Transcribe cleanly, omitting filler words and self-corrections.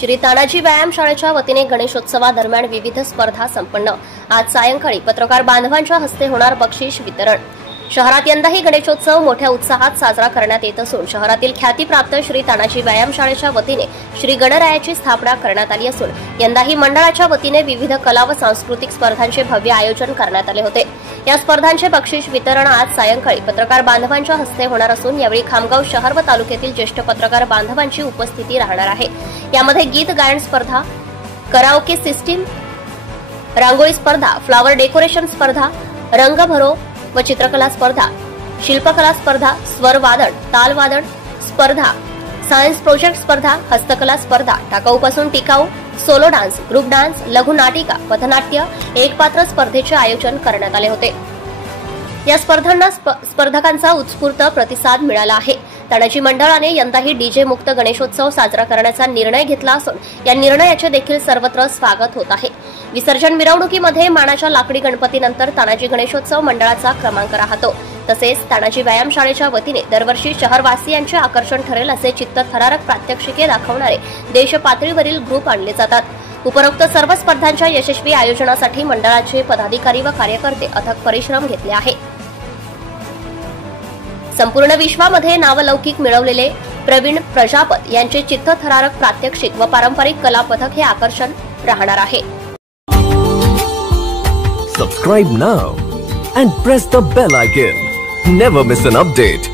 श्री तानाजी व्यायाम शाळेच्या वतीने गणेशोत्सवादरम्यान विविध स्पर्धा संपन्न। आज सायंकाळी पत्रकार बांधवांच्या हस्ते होणार बक्षीस वितरण। शहरात यंदाही गणेशोत्सव मोठ्या उत्साहात साजरा करण्यात येत असून शहरातील ख्यातीप्राप्त श्री तानाजी व्यायाम शाळेच्या वतीने श्री गणरायाची स्थापना करण्यात आली असून यंदाही मंडळाच्या वतीने विविध कला व सांस्कृतिक स्पर्धांचे भव्य आयोजन करण्यात आले होते। या स्पर्धांचे बक्षीस वितरण आज सायंकाळी पत्रकार बांधवांच्या हस्ते होणार असून यावेळी खामगाव शहर व तालुक्यातील ज्येष्ठ पत्रकार बांधवांची उपस्थिती राहणार आहे। यामध्ये गीत गायन स्पर्धा, कराओके सिस्टीम, रांगोळी स्पर्धा, फ्लावर डेकोरेशन स्पर्धा, रंगभरो व चित्रकला स्पर्धा, शिल्पकला स्पर्धा, स्वरवादन, तालवादन स्पर्धा, सायन्स प्रोजेक्ट स्पर्धा, हस्तकला स्पर्धा, टाकाऊपासून टिकाऊ, सोलो डान्स, ग्रुप डान्स, लघु नाटिका, पथनाट्य, एकपात्र स्पर्धेचे आयोजन करण्यात आले होते। या स्पर्धांना स्पर्धकांचा उत्स्फूर्त प्रतिसाद मिळाला आहे। तानाजी मंडळाने यंदाही डीजे मुक्त गणेशोत्सव साजरा करण्याचा निर्णय घेतला असून या निर्णयाचे देखील सर्वत्र स्वागत होत आहे। विसर्जन मिरवणुकीमध्ये मानाच्या लाकडी गणपतीनंतर तानाजी गणेशोत्सव मंडळाचा क्रमांक राहतो। तसेच तानाजी व्यायाम शाळेच्या वतीने दरवर्षी शहरवासियांचे आकर्षण ठरेल असे चित्तथरारक प्रात्यक्षिके दाखवणारे देशपातळीवरील ग्रुप आणले जातात। उपरोक्त सर्व स्पर्धांच्या यशस्वी आयोजनासाठी मंडळाचे पदाधिकारी व कार्यकर्ते अथक परिश्रम घेतले आहे। संपूर्ण विश्वामध्ये नावलौकिक मिळवलेले प्रवीण प्रजापत यांचे चित्तथरारक प्रात्यक्षिक व पारंपरिक कला पथक हे आकर्षण राहणार आहे। Subscribe now and press the bell icon. Never miss an update.